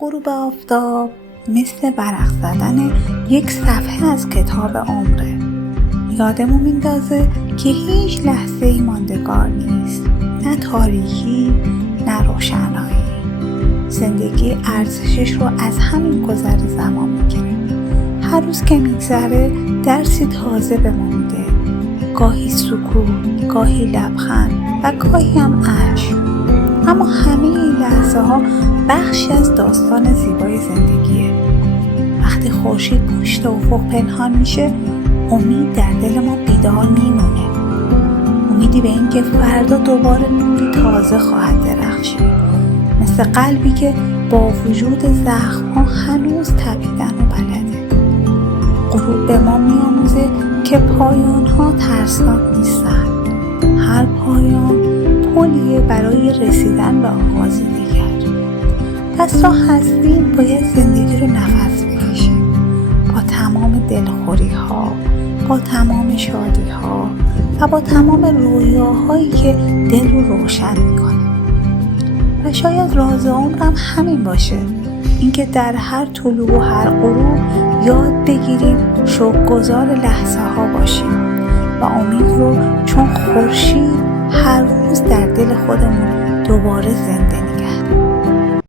غروب آفتاب مثل ورق زدن یک صفحه از کتاب عمره. یادمون میندازه که هیچ لحظه ای ماندگار نیست، نه تاریکی نه روشنایی. زندگی ارزشش رو از همین گذر زمان میگیره. هر روز که میگذره درسی تازه به ما میده، گاهی سکوت، گاهی لبخند و گاهی هم اشک. اما همه این لحظه ها بخشی از داستان زیبای زندگیه. وقتی خورشید پشت افق پنهان میشه، امید در دل ما بیدار میمونه. امیدی به این که فردا دوباره نوری تازه خواهد درخشید، مثل قلبی که با وجود زخم ها هنوز تپیدن و بلده. غروب به ما میآموزه که پایان ها ترسناک نیستن. هر پایان پلیه برای رسیدن به آغاز دیگر. پس تا هستیم باید زندگی رو نفس بکشیم، با تمام دلخوری ها، با تمام شادی ها و با تمام رویاهایی که دل رو روشن میکنه. و شاید راز عمرم همین باشه، اینکه در هر طلوع و هر غروب یاد بگیریم شکرگزار لحظه ها باشیم و امید رو چون خورشید هر روز در دل خودمون دوباره زنده